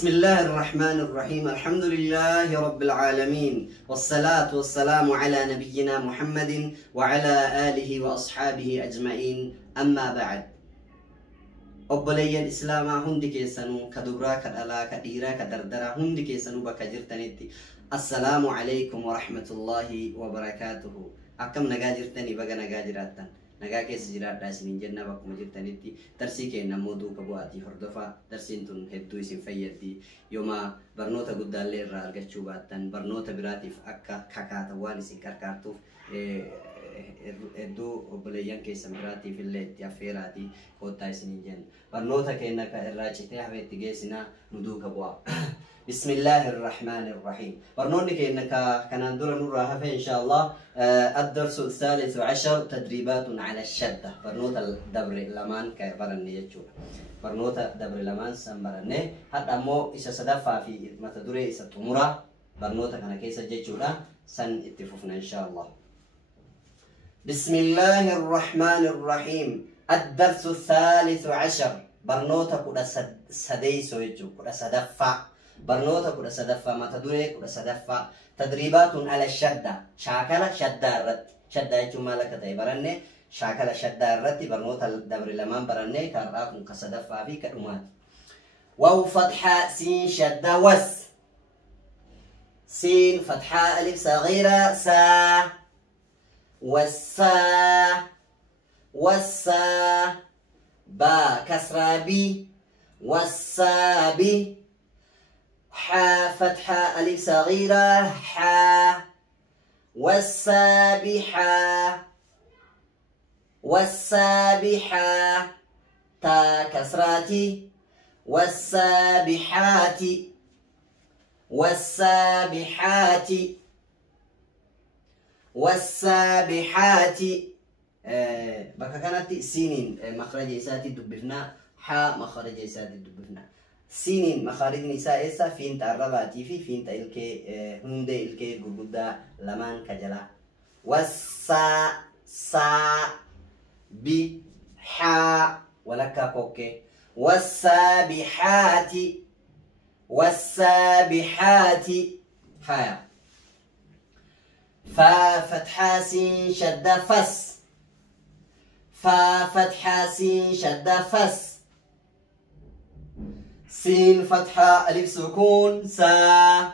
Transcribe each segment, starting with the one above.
بسم الله الرحمن الرحيم. الحمد لله رب العالمين، والصلاة والسلام على نبينا محمد وعلى آله وأصحابه أجمعين. أما بعد، أبلي الإسلام هندك يسنو كدبرا كدلا كديرا كدردرا هندك يسنو بكجرتني. السلام عليكم ورحمة الله وبركاته. أكم نجاجرتني بقى نجاجراتن nagaa keessa jiraadhaa isiniin jenna bakkuma jirtanitti darsii keenya mooduu qabu'aatii hordofaa. Darsiin tun hedduu isin fayyaddi. Yooma barnoota guddaallee irraa argachuu baattan barnoota biraatiif akka kakaatan waan isin qarqaartuuf hedduu obboleeyyan keessan biraatiif illee itti affeeraatii koottaa isiniin jenna. Barnoota keenya irraa citee hafeetti geessinaa nu duuka bu'aa. بسم الله الرحمن الرحيم. برنامج إنك كان عندنا نور إن شاء الله. الدرس الثالث عشر تدريبات على الشدة. برنامج الدبر لمان كبرني يجوا. برنامج الدبر لمان سمبرني. حتى مو إذا صدفة في ما تدري إذا تمرة برنامج كان كيس يجوا سن اتفقنا إن شاء الله. بسم الله الرحمن الرحيم. الدرس الثالث عشر. برنامج كذا سديس يجوا كذا صدفة. برنوتا كذا صدفة ما تدري كذا صدفة. تدريبات على الشدة. شاكلة شدة الرت. شدة يجمع لك تيبرني. شاكلة شدة الرت. برنوتا الدبر لمان برني كراكم كصدفة في كدhumaa. واو فتحة سين شدة وس. سين فتحة ألف صغيرة سا. وسا. وسا. با كسرة بي. وسابي. حا فتحة ألف صغيرة حا. والسابحة. والسابحة. تا كسراتي. والسابحات. والسابحات. والسابحات. بكا كانت سينين مخرج يساتي دبفنا. حا مخرج يساتي دبفنا. سينين مخارج نساء إسا فين تعرباتي فين تلكي هندي الكي جوجودا لمان كجلا. والسا سا بي حا ولكا كوكي. والسابحات. والسابحات. هايا. فا فتحة سين شدة فس. فا فتحة سين شدة فس. سين فتحة ألف سكون سا.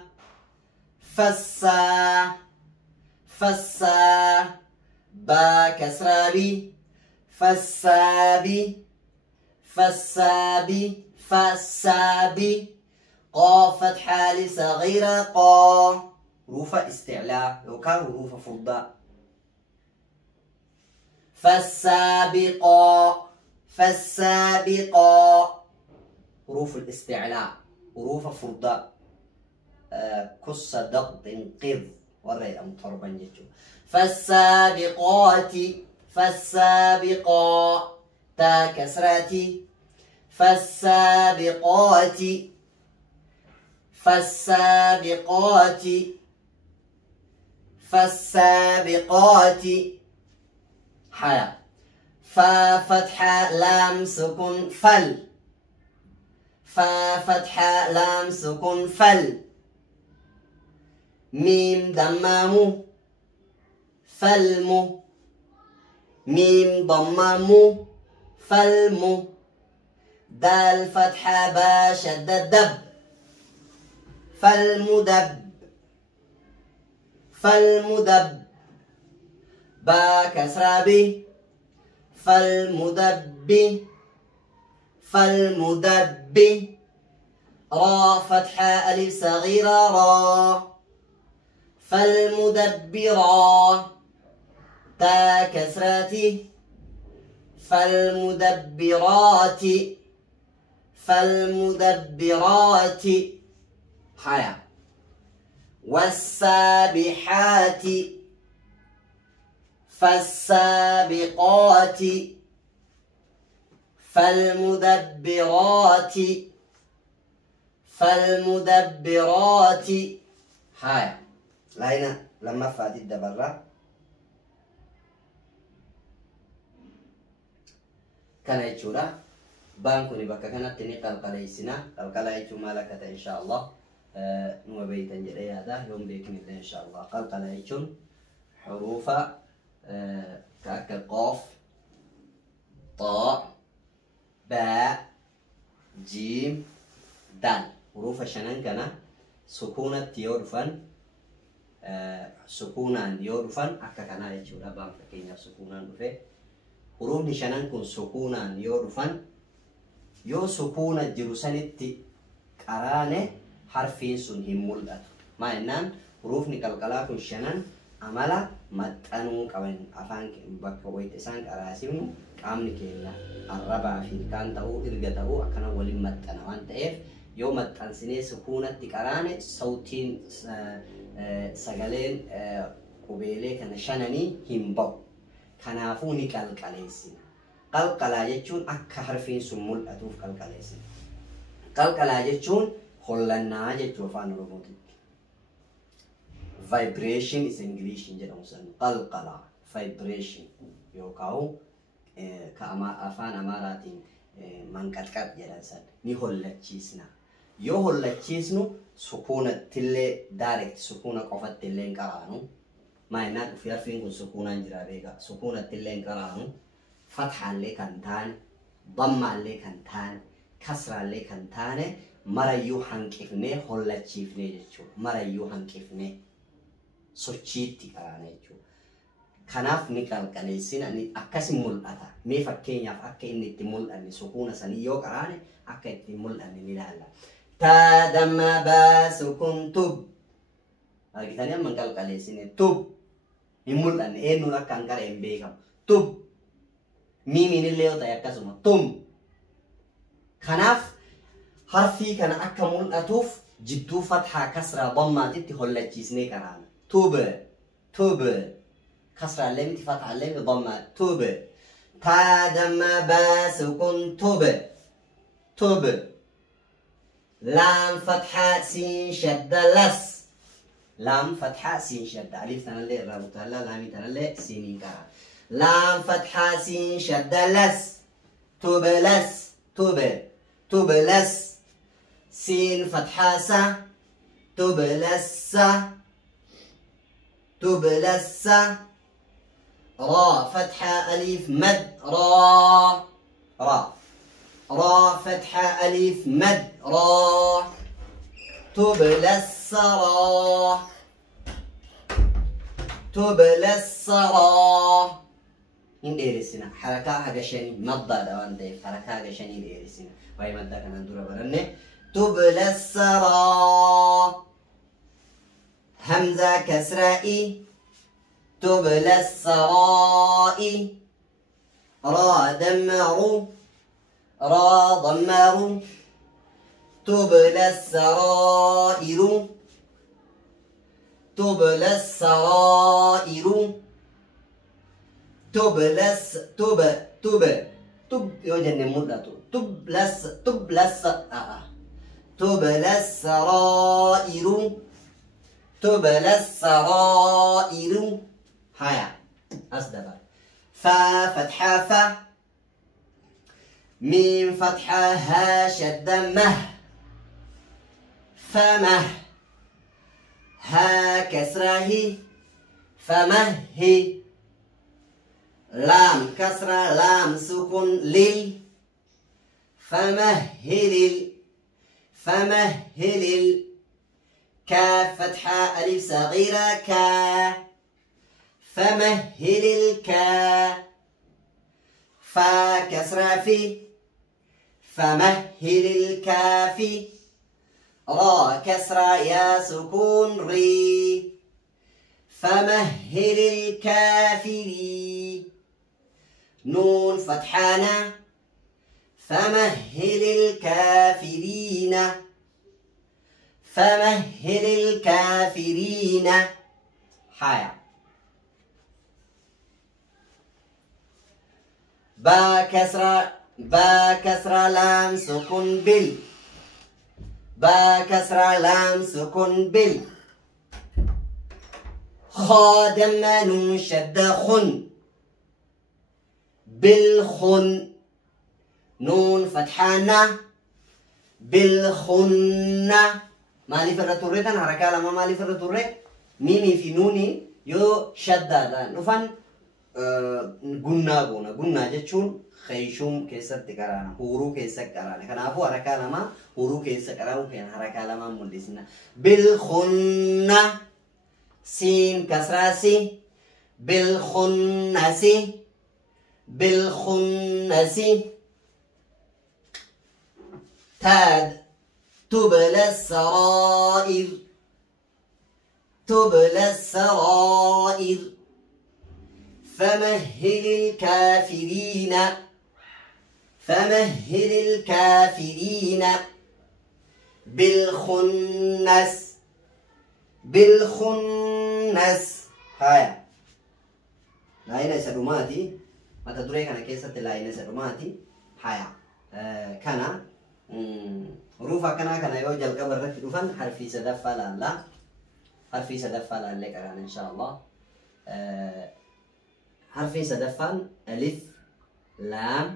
فسا. فسا. با كسرابي. فسابي. فسابي. فسابي. قا فتحة ألف صغيرة قا. حروف استعلاء وكا حروف فضاء. فالسابقا. فالسابقا. حروف الاستعلاء حروف فرضاء. كس ضغط انقذ وري ام تربن يجو. فالسابقات. فالسابقا. تا كسراتي. فالسابقات. فالسابقات. فالسابقات. حيا. فا فتحة لام سكون فل. فا فتحة لام سكون فل. ميم ضمام فلم. ميم ضمام فلم. دال فتحة با شدة دب. فالمدب. فالمدب. با كسرة بي. فالمدب. فالمدب. را فتحة ألف صغيرة را. فالمدبرا. تا كسراتي. فالمدبرات. فالمدبرات. حيا. والسابحات. فالسابقات. فالمدبرات. فالمدبرات. هاي لاينا لما فاتت دبرة كان يجورا بانكوني بكا كانت تني قلقليسنا قلقلايتو مالكة إن شاء الله نو بيتا جري هذا يوم بيكن إن شاء الله قلقلايتو حروف كأك قاف طاء باء جيم دال حروف شنن كنا سكونة يورفن سكونا يورفن أكا كنا يجورا بام فكينا سكونا نفه حروف شنن كن سكونا يورفن يو سكونا جروسانيتي قرانه حرفين سن همولات ما إنن حروف نقلقلا كن شنن عملا متأنو كمان أفان بكويت إسان كراسيمو كامني كيلا الربع في كان تاو إرجع تاو أكنا ولي متأنا وانت إف يوم متأنسني سكونة تكرانه صوتين سجلين قبيلة كان شنني همبو كنافوني كالكاليسين قلقلا يجون أكا حرفين سمول أتوف كالكاليسين قلقلا يجون خلنا يجون فان روبوتي vibration is English in general. قلقلا vibration يوكاو كأما أفان أماراتين من كتكت جلسات نيهول لتشيسنا يهول لتشيسنو سكونة تلي دايركت سكونة قفت تلين كرانو ما ينال في عارفين سكونة جرابيكا سكونة تلين كرانو فتحة اللي كنتان ضمة اللي كنتان كسرة اللي كنتان مريو هنكفني هول لتشيفني جتشو مريو هنكفني sochiitti karaana jechuudha. Kanaaf ni qalqaleessina ni akkasi mul'ata. Mee fakkeenyaaf akka inni itti mul'anne sukuuna sanii yoo karaane akka itti mul'anne ni ilaalla. Ta damma ba sukun tub. Argitanii amma qalqaleessine tub hin mul'anne eenyuun akka hin qaree hin beekamu. Tub miimiin illee yoo ta'e akkasuma tum. Kanaaf harfii kana akka mul'atuuf jidduu fathaa kasraa dammaatitti hollachiisnee karaana. توب توب كسر اللام فتح اللام ضمة توب تا دم با سكون توب توب لام فتحة سين شدة لس لام فتحة سين شدة ألف تنلي رابط هلا لام تنلي سين كرا لام فتحة سين شدة لس توب لس توب توب لس سين فتحة سا توب لس تبلس را فتحة ألف مد را را را فتحة ألف مد را تبلس را تبلس را إن ديرسنا حركة هجشني مضى دوان ده حركة هجشني ديرسنا وهي مضى كنا ندور برنه تبلس را همزة كسرائي تبلى السرائي را دمر را ضمر تبلى السرائر تبلى السرائر تبلس تب يوجد مدة تبلس تبلى السرائر تبلى السرائر هيا أصدق فا فتحة فا ميم فتحة ها شد مه فمه ها كسره فمه لام كسرة لام سكون لل فمهل كاف فتحة ألف صغيرة كا فمهل الكا فا كسرة في فمهل الكافي را كسرة يا سكون ري فمهل الكافري نون فتحانا فمهل الكافرين فمهل الكافرين حيا با كسرة لام سكون بال با كسرة لام سكون بال خادم نون شد خن بالخن نون فتحانا بالخنة مالي فرطوري تن حركة لما مالي فرطوري ميمي في نوني يو شدادا نفن قنا جتشون خيشوم كيسر تكرانا هورو كيسر كرانا كان أبو حركة لما هورو كيسر كرانا كان حركة لما مولسنا بالخنة سين كسراسي بالخنسي بالخنسي تاد تبلى السرائر تبلى السرائر فمهل الكافرين فمهل الكافرين بالخنس بالخنس هاي لاين سدوماتي ما تدري كنا كيسة لاين سدوماتي هاي كنا روفا كنا يوجد القبر رك روفن حرفي سدفة لا حرفي سدفة لا لك إن شاء الله حرفي سدفة ألف لام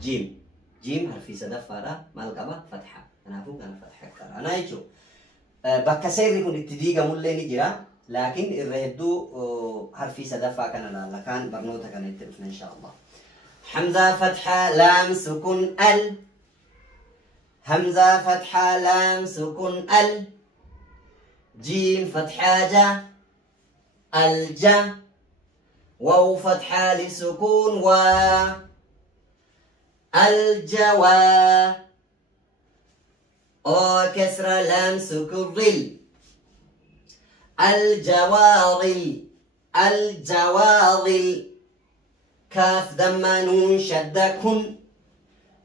جيم جيم حرفي سدفة لا مالقبة فتحة أنا أفهم أنا فتحة أنا يجو بكسر يكون ابتدائي مولين جرا لكن الرهدو حرفي سدفة كان لا كان برنوتا كان يترفنا إن شاء الله حمزة فتحة لام سكون ال همزة فتحة لام سكون ال جيم فتحة جا الجا واو فتحة لسكون و الجوا او كسرة لام سكون رل الجوارل الجوارل كاف دم نون شد كن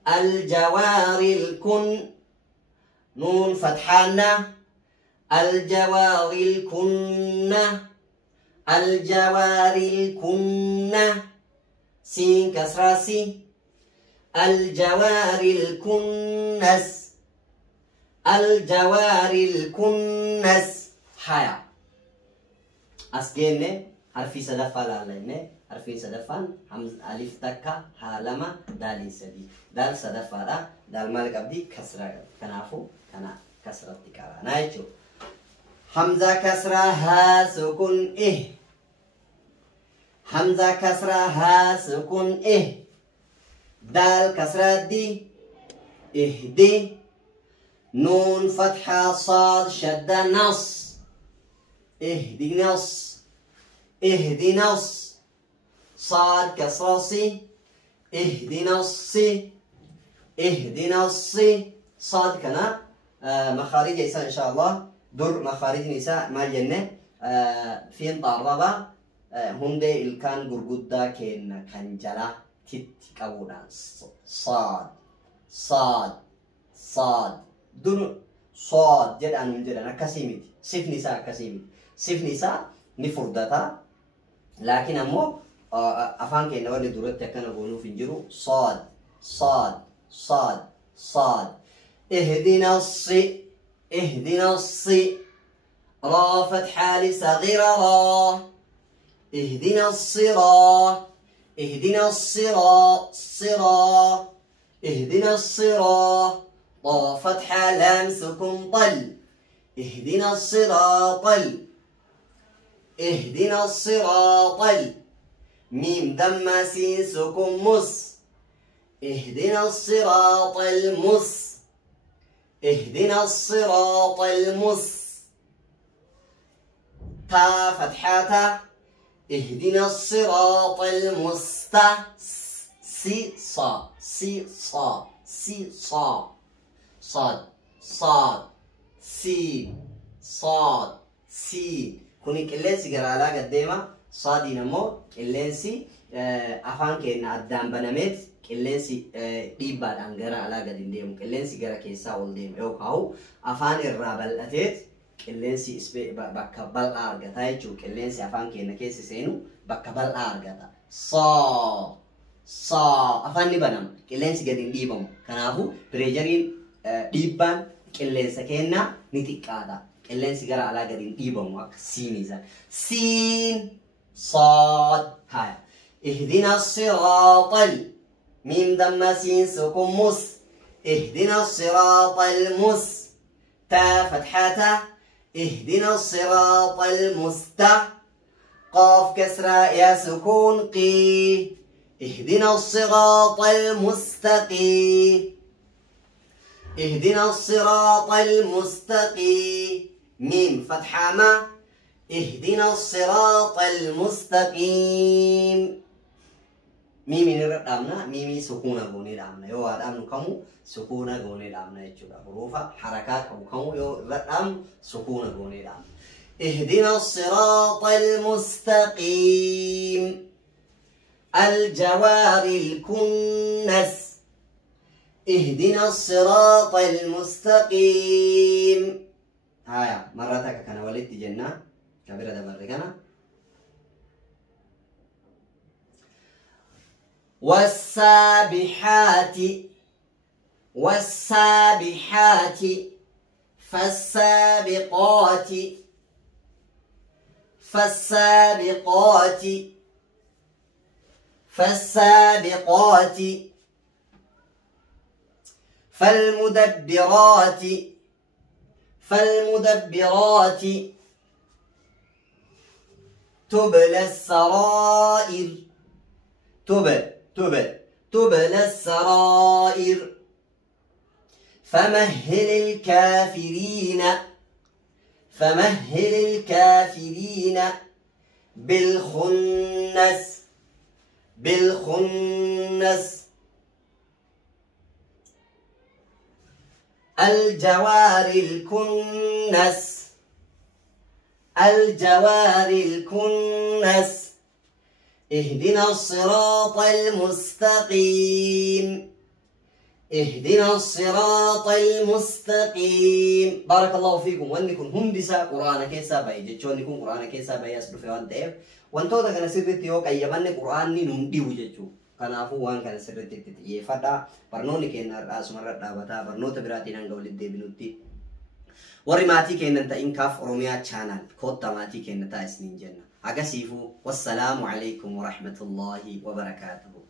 الجوارل كن نون فتحانا الجوارل كن الجوارل كن سين كسراسي الجوارل كنس الجوارل كنس حيا أسجنه حرفي سدفة لالنه حرفي سدفة همز ألف تكا حالما دال سدي دال سدفة لا دال مالك أبدي كسرة كنافو كنا كسرة تكارا نايجو همزة كسرة ها سكون إيه همزة كسرة ها سكون إيه دال كسرة دي إهدي نون فتحة صاد شدة نص اهدي نص اهدي نص صاد كسراسي اهدي نصي اهدي نصي صاد كنا مخارج يسا ان شاء الله در مخارج نساء ما جنة فين طاربا هندي الكان غرغدا كين كنجلا تتكونا صاد صاد صاد در صاد جد أنا من جد أنا كسيمت سيف نساء كسيمت سيف نساء نفردتا لكن أمو أفان كي نوري دورت تكنا بونو فينجرو صاد صاد صاد صاد اهدنا الصي اهدنا الصي را فتحة لصغيرة را اهدنا الصراط اهدنا الصراط صراط اهدنا الصراط طا فتحة لام سكون طل اهدنا الصراط اهدنا الصراط ميم دم سين سكون مس اهدنا الصراط المس اهدنا الصراط المس تا فتحة اهدنا الصراط سي صا سي صا سي صا صاد صاد سي صاد سي كوني كلنسي قرالا قديما صادي نمو كلنسي أفان كينا أدام بنامت كلنسي ديباد أنجرا على قديم ديم كلنسي قرا كيسا ولديم أو كاو أفان الرابل أتيت كلنسي اسبي بكبل أرجع جو كلنسي أفان كينا كيسي سينو بكبل أرجع صا صا أفان نبنام كلنسي قديم ديبم كناهو بريجرين ديبان كلنسي كينا نتيكادا كلنسي قرا على قديم ديبم وك سينيزا سين صاد هاي اهدنا الصراط ميم ضم سين سكون مس اهدنا الصراط المس تا فتحة اهدنا الصراط قاف كسرة يا سكون قي اهدنا الصراط المستقيم اهدنا الصراط المستقيم ميم فتحة ما اهدنا الصراط المستقيم ميمي نردامنا ميمي سكونة غوني دامنا يو هادام كمو سكونة غوني دامنا يجودا حروفا حركات كمو يو ردام سكونة غوني دامنا اهدنا الصراط المستقيم الجوار الكنس اهدنا الصراط المستقيم هايا مرتك كان ولدت جنة كبيرة دبركنا والسابحات والسابحات فالسابقات فالسابقات فالسابقات فالمدبرات فالمدبرات تبلى السرائر تبلى السرائر فمهل الكافرين فمهل الكافرين بالخنس بالخنس الجوار الكنس الجوار الكنس اهدنا الصراط المستقيم اهدنا الصراط المستقيم بارك الله فيكم وانكم هم بسا قرآن كيسا باي جيشون نكون قرآن كيسا باي يسلو في وان ديف وانتو دا كان سرت يوك ايبان قرآن ني ننديو جيشو كان عفو وان كان سرت يفتا برنوني كينا رأس مرات دابتا برنو تبراتي نانقول الدي بنوتي ورماتي كينا انتا انكاف أروميا چانل كود تماتي كينا تا اسنين جنة أقسيفو والسلام عليكم ورحمة الله وبركاته